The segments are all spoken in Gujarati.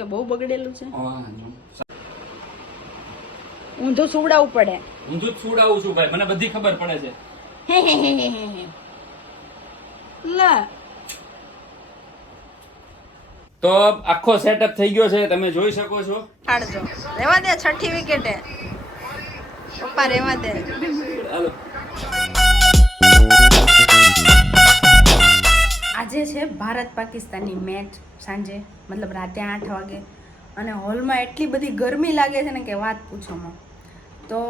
કે બહુ બગડેલું છે. ઊંધું સુવડાવવું પડે. ઊંધું જ સુવડાવું છું ભાઈ, મને બધી ખબર પડે છે. લા તો આખો સેટઅપ થઈ ગયો છે, તમે જોઈ શકો છો. કાઢજો, રેવા દે. 6ઠી વિકેટે પપ્પા રેવા દે. હાલો. આજે છે ભારત પાકિસ્તાનની મેચ સાંજે, મતલબ રાતે 8 વાગે, અને હોલમાં એટલી બધી ગરમી લાગે છે ને કે વાત પૂછોમાં. તો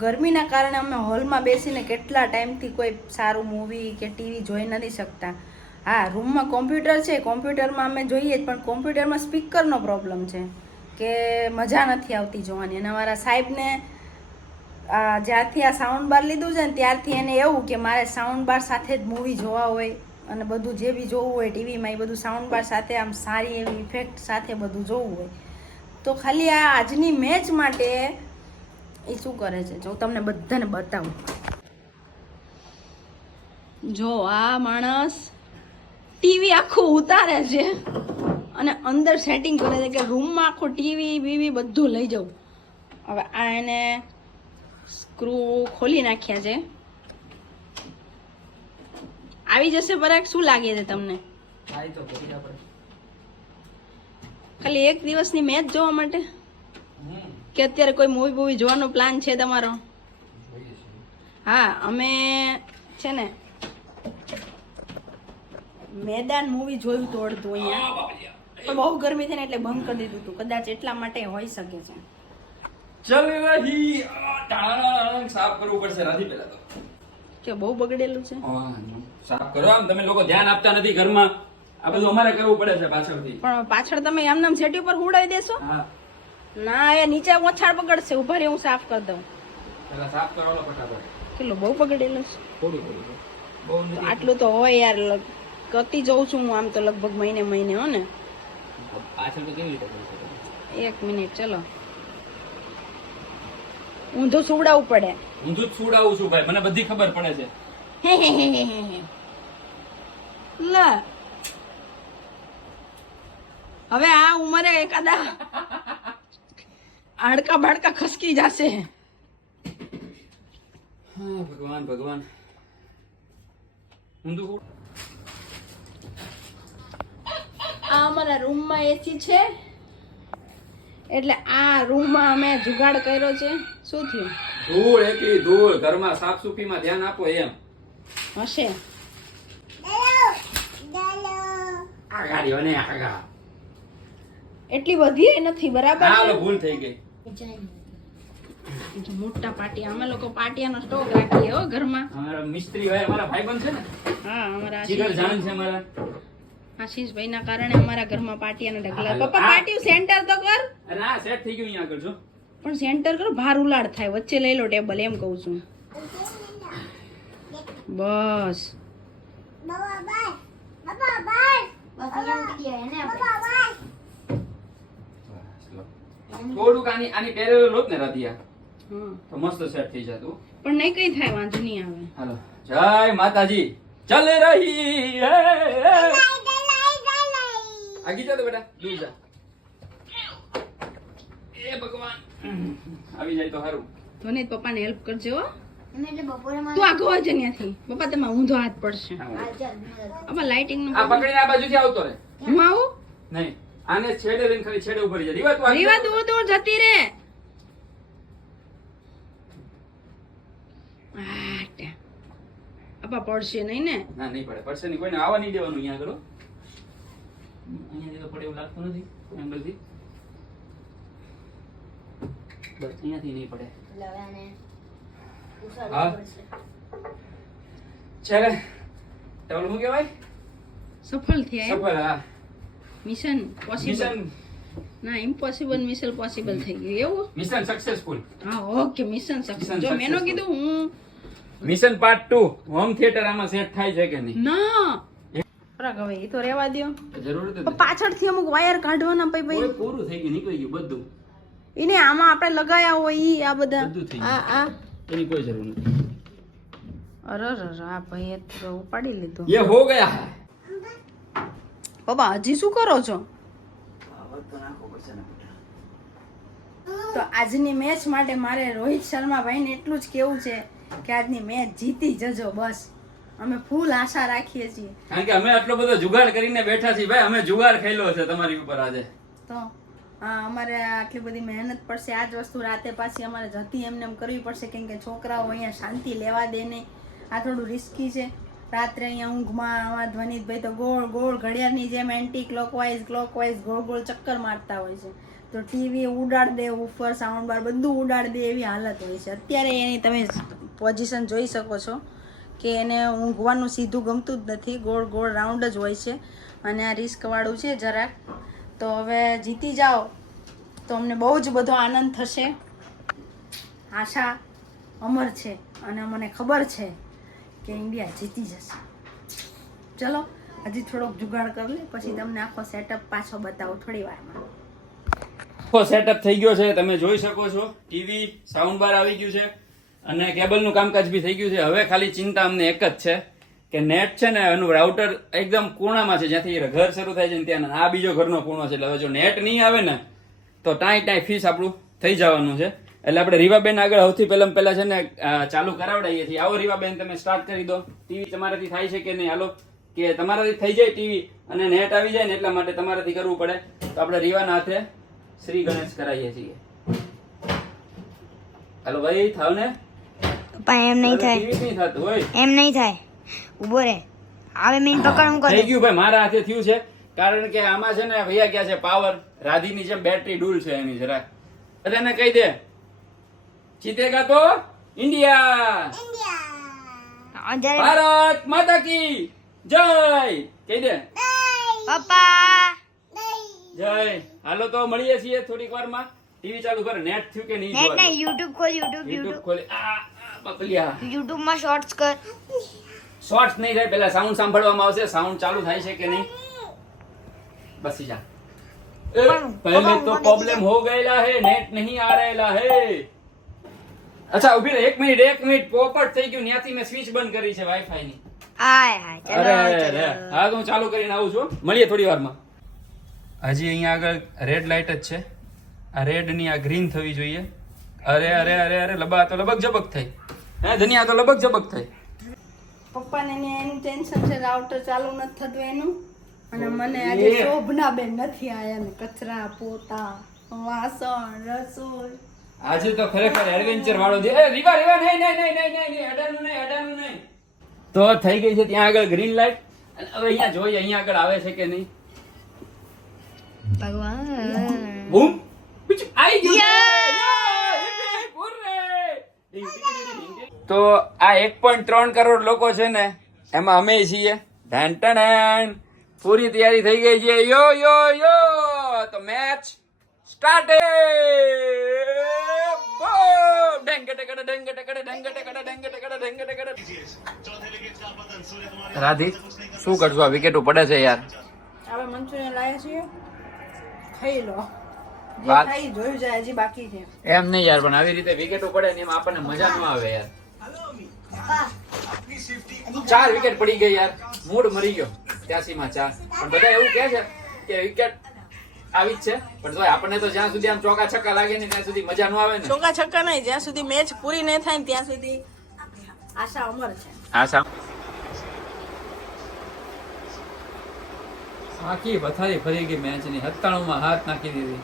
ગરમીના કારણે અમે હોલમાં બેસીને કેટલા ટાઈમથી કોઈ સારું મૂવી કે ટીવી જોઈ નથી શકતા. હા, રૂમમાં કોમ્પ્યુટર છે, કોમ્પ્યુટરમાં અમે જોઈએ જ, પણ કોમ્પ્યુટરમાં સ્પીકરનો પ્રોબ્લેમ છે કે મજા નથી આવતી જોવાની. અને અમારા સાહેબને જ્યારથી આ સાઉન્ડ બાર લીધું છે ને ત્યારથી એને એવું કે મારે સાઉન્ડ બાર સાથે જ મૂવી જોવા હોય, અને બધું જે બી જોવું હોય ટીવીમાં એ બધું સાઉન્ડ બાર સાથે, આમ સારી એવી ઇફેક્ટ સાથે બધું જોવું હોય. તો ખાલી આ આજની મેચ માટે એ શું કરે છે જો તમને બધાને બતાવું. જો આ માણસ ટીવી આખું ઉતારે છે અને અંદર સેટિંગ કરે છે કે રૂમમાં આખું ટીવી બીવી બધું લઈ જાઉં. હવે આ એને સ્ક્રૂ ખોલી નાખ્યા છે. આવી જશે બરાક. શું લાગે છે તમને? ખાલી એક દિવસની મેચ જોવા માટે કે અત્યારે કોઈ મૂવી જોવાનો પ્લાન છે તમારો? હા, અમે છે ને મેદાન મૂવી જોયું હતું અડધું અહીંયા, પણ બહુ ગરમી છે ને એટલે બંધ કરી દીધું હતું. કદાચ એટલા માટે હોઈ શકે છે. ચલ રહી સાફ કરવું પડશે રાધી પહેલા તો. કે બહુ બગડેલું છે. સાફ કરો. આમ તમે લોકો ધ્યાન આપતા નથી ઘરમાં. આ બધું અમારે કરવું પડે છે પાછળથી. પણ પાછળ તમે આમ નામ સેટી ઉપર હુડાવી દેશો? હા. ના, એ નીચે ઓછાળ બગડશે. ઉભા રહી, હું સાફ કરી દઉં. પેલા સાફ કરવાનો ફટાફટ. કેટલું બહુ બગડેલું છે. થોડું બહુ નથી. આટલું તો હોય યાર. કરતી જઉં છું હું આમ તો લગભગ મહિને હો ને. પાછળ તો કેવી રીતે કરી શકો? 1 મિનિટ, ચલો. ઊંધું સુવડાવવું પડે. ઊંધું જ સુવડાવું છું ભાઈ, મને બધી ખબર પડે છે. લા હવે આ ઉંમરે એકાદા હાડકા બાડકા ખસકી જશે. હા ભગવાન ભગવાન. ઊંધું. આ અમારા રૂમમાં એસી છે, એટલે આ રૂમમાં અમે જુગાડ કર્યો છે. શું થયું? ધૂળ, એકલી ધૂળ. ઘરમાં સાફ સુફીમાં ધ્યાન આપો એમ હશે. એટલી બધી નથી બરાબર. ભૂલ થઈ ગઈ. મોટા પાટિયા, અમે લોકો પાટિયાનો સ્ટોક રાખીએ હો ઘરમાં. અમારા મિસ્ત્રી ભાઈ અમારા ભાઈબંધ છે ને. હા, અમારા જીગર જાન છે અમારા. આશીષભાઈ ના કારણે અમારા ઘરમાં પાટિયાના ઢગલા. પપ્પા પાટિયું સેન્ટર તો કર. અરે આ સેટ થઈ ગયું. અહીંયા આગળ જો. પણ સેન્ટર કરો, ભાર ઉલાડ થાય. વચ્ચે લઈ લો ટેબલ, એમ કહું છું. બસ. થોડુંક આની પેરેલો લોટ ને રાધિયા, તો મસ્ત સેટ થઈ જતું. પણ નહીં કઈ થાય, વાંધો નહીં આવે. હાલો, જય માતાજી. ચલ રહી આગી જા તો બેટા, દૂર જા. એ ભગવાન, આવી જાય તો સારું. ધોની પપ્પાને હેલ્પ કરજો હો. તું આગો હોય છે ત્યાંથી. પપ્પા તમે ઊંધો હાથ પડશે. પપ્પા લાઇટિંગ નું આ પકડીને આ બાજુથી આવતો રે. હું આવું નહીં, આને છેડે લઈને ખાલી છેડે ઉપર જા. રીવા તું આગળ. રીવા દૂર દૂર જતી રે. પપ્પા પડશે નહીં ને? ના, નહીં પડે. પડશે નહીં. કોઈને આવવા નહીં દેવાનું અહીંયા આગળ. અહીંયા તો પડે એવું લાગતું નથી એંગલથી. બસ અહીંયાથી નહીં પડે. હા ચાલે. તો શું કહેવાય? સફળ થયા. સફળ. હા, મિશન પોસિબલ. મિશન ના, ઇમ્પોસિબલ મિશન પોસિબલ થઈ ગયું એવું. Mission successful. હા, ઓકે. Mission success. Mission જો મેનો successful. કીધું હું. મિશન પાર્ટ 2 હોમ થિયેટર આમાં સેટ થાય છે કે નહીં? ના હવે એ તો રેવા દો. જરૂર નથી. પણ પાછળથી અમુક વાયર કાઢવાના પઈ કોઈ પૂરું થઈ ગયું, નીકળી ગયું બધું. એને આમાં આપણે લગાયા હોય ઈ આ બધા. બધું થઈ આ આ એની કોઈ જરૂર નથી. અરે આ ભાઈ એ તો ઉપાડી લીધું. ये हो गया है. પપ્પા હજી શું કરો છો? તો નાખવો પડશે ને બેટા. તો આજની મેચ માટે મારે રોહિત શર્મા ભાઈને એટલું જ કેવું છે કે આજની મેચ જીતી જજો બસ. અમે ફૂલ આશા રાખીએ છીએ. કારણ કે અમે આટલો બધો જુગાડ કરીને બેઠા છીએ ભાઈ, અમે જુગાડ ખેલ્યો છે તમારી ઉપર આજે. તો અમારે આટલી બધી મહેનત પડશે. આ જ વસ્તુ રાતે પાછી અમારે જતી એમને એમ કરવી પડશે, કેમ કે છોકરાઓ અહીંયા શાંતિ લેવા દે નહીં. આ થોડું રિસ્કી છે. રાત્રે અહીંયા ઊંઘમાં અમારા ધ્વનિતભાઈ તો ગોળ ગોળ ઘડિયાળની જેમ એન્ટી ક્લોકવાઇઝ ગોળ ગોળ ચક્કર મારતા હોય છે. તો ટીવી ઉડાડ દે, ઉપર સાઉન્ડ બાર બધું ઉડાડ દે એવી હાલત હોય છે અત્યારે એની. તમે પોઝિશન જોઈ શકો છો કે એને ઊંઘવાનું સીધું ગમતું જ નથી, ગોળ ગોળ રાઉન્ડ જ હોય છે. અને આ રિસ્કવાળું છે જરાક. તો હવે જીતી જાઓ તો અમને બહુ જ બધો આનંદ થશે. આશા અમર છે અને મને ખબર છે કે ઇન્ડિયા જીતી જશે. ચલો હજી થોડોક જુગાડ કરી લે, પછી તમને આખો સેટઅપ પાછો બતાવો થોડી વારમાં. આખો સેટઅપ થઈ ગયો છે, તમે જોઈ શકો છો. ટીવી, સાઉન્ડ બાર આવી ગયું છે અને કેબલનું કામકાજ બી થઈ ગયું છે. હવે ખાલી ચિંતા અમને એક જ છે કે નેટ છે ને એનું રાઉટર એકદમ ખૂણામાં છે, જ્યાંથી ઘર શરૂ થાય છે ને ત્યાં. આ બીજો ઘરનો ખૂણો છે, એટલે હવે જો નેટ નહીં આવે ને તો ટાઈ ફીસ આપણું થઈ જવાનું છે. એટલે આપણે રીવાબેન આગળ સૌથી પહેલા છે ને ચાલુ કરાવડાવીએ છીએ. આવો રીવાબેન, તમે સ્ટાર્ટ કરી દો. ટીવી તમારાથી થાય છે કે નહીં? હાલો, કે તમારાથી થઈ જાય ટીવી અને નેટ આવી જાય ને એટલા માટે તમારાથી કરવું પડે. તો આપણે રીવાના હાથે શ્રી ગણેશ કરાવીએ છીએ. હાલો ભાઈ, થાવ ને. પપ્પા એમ નહીં થાય, ટીવી નહીં થતું હોય, એમ નહીં થાય. ઉભો રે, હવે મેં પકડ હું થઈ કરું. ગયું ભાઈ, મારા હાથે થયું છે. કારણ કે આમાં છે ને ભૈયા ક્યાં છે પાવર, રાધીની જેમ બેટરી ડૂલ છે એની જરાક. એટલે એને કહી દે જીતેગા તો ઇન્ડિયા, ભારત માતા કી જય કહી દે પપ્પા જય. હાલો તો મળીએ છીએ થોડીક વારમાં. ટીવી ચાલુ કરે. નેટ થયું કે નહીં? નેટ નહીં, યુટ્યુબ ખોલ. યુટ્યુબ ખોલી. બકલિયા, યુટ્યુબ માં શોર્ટ્સ કર. શોર્ટ્સ નહીં થાય, પેલા સાઉન્ડ સાંભળવામાં આવશે. સાઉન્ડ ચાલુ થાય છે કે નહીં? બસ જા. पहले तो प्रॉब्लम हो गया है, नेट नहीं आ रहेला है. અચ્છા ઉભી રહે, એક મિનિટ. પોપટ થઈ ગયું. ત્યાંથી મેં સ્વિચ બંધ કરી છે વાઈફાઈ ની. હાય અરે હા, તો હું ચાલુ કરીને આવું છું. મળીએ થોડી વારમાં. હજી અહીંયા આગળ રેડ લાઇટ જ છે. આ રેડ ની આ ગ્રીન થવી જોઈએ. અરે લબા તો લબક જબક થઈ. હે ધનિયા તો લબક જબક થઈ. પપ્પાને એનું ટેન્શન છે, રાઉટર ચાલુ નથી થતું એનું. અને મને આજે શોભના બેન નથી આયા ને કચરા પોતા વાસણ રસોઈ. આજે તો ખરેખર એડવેન્ચર વાળો દે. એ રીવા નહીં અડાનું નહીં. તો થઈ ગઈ છે ત્યાં આગળ ગ્રીન લાઈટ. અને હવે અહીંયા જોઈએ અહીંયા આગળ આવે છે કે નહીં. ભગવાન. બૂમ આઈ ગયું. તો આ 1.3 કરોડ લોકો છે ને એમાં અમે છીએ. ઢાંટણ પૂરી તૈયારી થઈ ગઈ છે. યો તો મેચ સ્ટાર્ટ. રાધી શું કરશું? આ વિકેટ પડે છે યાર. હવે મંચુરિયન લાયા છીએ, ખાઈ લો. જે વાત- ખાઈ જોયું જાય, હજી બાકી છે. એમ નહીં યાર, પણ આવી રીતે વિકેટો પડે ને એમાં આપણને મજા ન આવે યાર. 4 વિકેટ પડી ગઈ યાર, મૂડ મરી ગયો. 83 માં 4. પણ બધા એવું કહે છે કે વિકેટ આવી જ છે, પણ તોય આપણને તો જ્યાં સુધી આમ ચોકા છક્કા લાગે ને ત્યાં સુધી મજા ન આવે ને. ચોકા છક્કા નહીં, જ્યાં સુધી મેચ પૂરી નહીં થાય ને ત્યાં સુધી આશા અમર છે. હા સામ આખી પથારી ફરી ગઈ મેચ ની. 97 માં હાથ નાખી દીધી.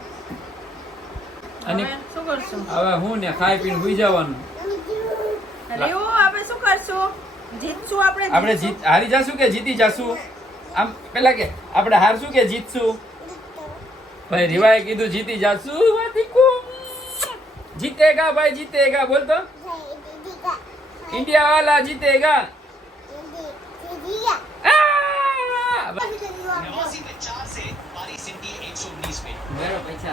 અને હવે શું કરશું? હવે હું ને ખાઈ પીને સુઈ જવાનું. રેવો, આપણે શું કરશું? જીતશું આપણે? આપણે હારી જાશું કે જીતી જાશું? આમ પેલા કે આપણે હારશું કે જીતશું? ભાઈ રીવાએ કીધું જીતી જાશું. જીતેગા ભાઈ, જીતેગા. બોલ તો इंडिया वाला जीतेगा. मेरा पैसा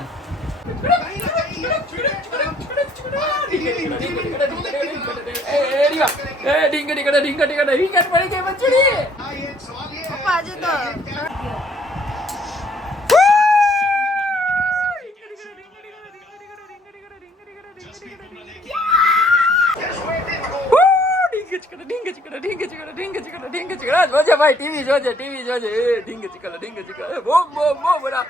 विकेट पड़ी गई बच्ची. પપ્પા આજે તો જોજે ભાઈ, ટીવી જોજે. ઢીંગ ચીકલા. બોમ બોમ બોમ બરા.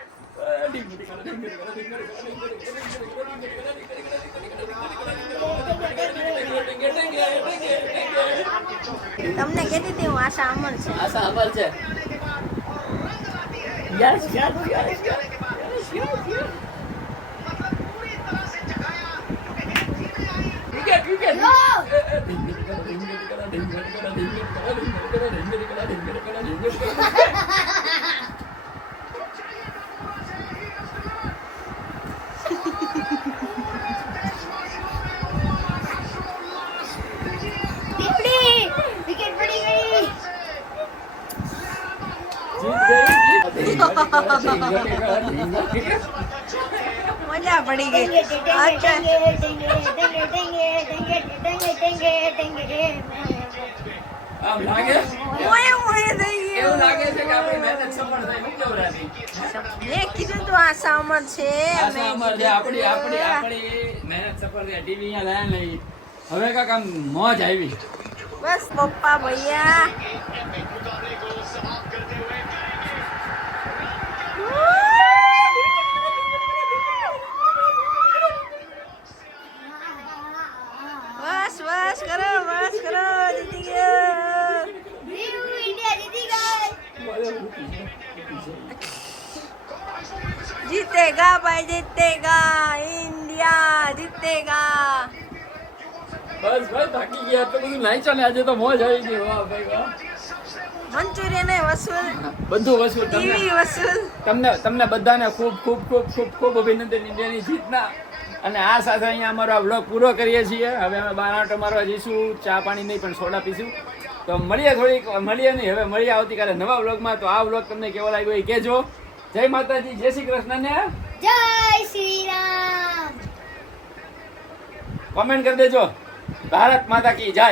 તમને કહેતી હતી હું આશા અમર છે. આશા અમર છે. Yes yes yes yes cricket cricket wicket પડી ગઈ. મજા પડી ગઈ. આમ લાગે મોયે મોયે થઈ એવું ગયું. લાગે છે કે આપણી મહેનત સફળ થઈ. હું કેવું રાજી? મેં કીધું તું આશા અમર છે. આશા અમર છે. આપણી મહેનત સફળ થઈ. ટીવી અહીંયા લાયા નહીં. હવે કાક આમ મોજ આવી. બસ પપ્પા ભૈયા. બસ બસ કરો જીતી ગયો. ઇન્ડિયા જીતી ગઈ. जीतेगा भाई जीतेगा इंडिया जीतेगा. બસ ભાઈ થાકી ગયા તો બધું નાઈ ને આજે તો મોજ આવી ગઈ. વાહ ભાઈ વાહ. મંચુરિયન વસૂલ, બધું વસ્તુ ટીવી વસૂલ. તમને બધાને ખૂબ ખૂબ ખૂબ ખૂબ ખૂબ અભિનંદન ઇન્ડિયાની જીતના. અને આ સાથે અહીંયા અમારો આ વ્લોગ પૂરો કરીએ છીએ. હવે અમે બહાર આંટો મારવા જઈશું. ચા પાણી નહીં પણ સોડા પીશું. તો મળીએ નહીં, હવે મળીએ આવતીકાલે નવા વ્લોગમાં. તો આ વ્લોગ તમને કેવો લાગ્યો એ કહેજો. જય માતાજી, જય શ્રી કૃષ્ણ ને જય શ્રી રામ. કોમેન્ટ કરી દેજો. ભારત માતા કી જય.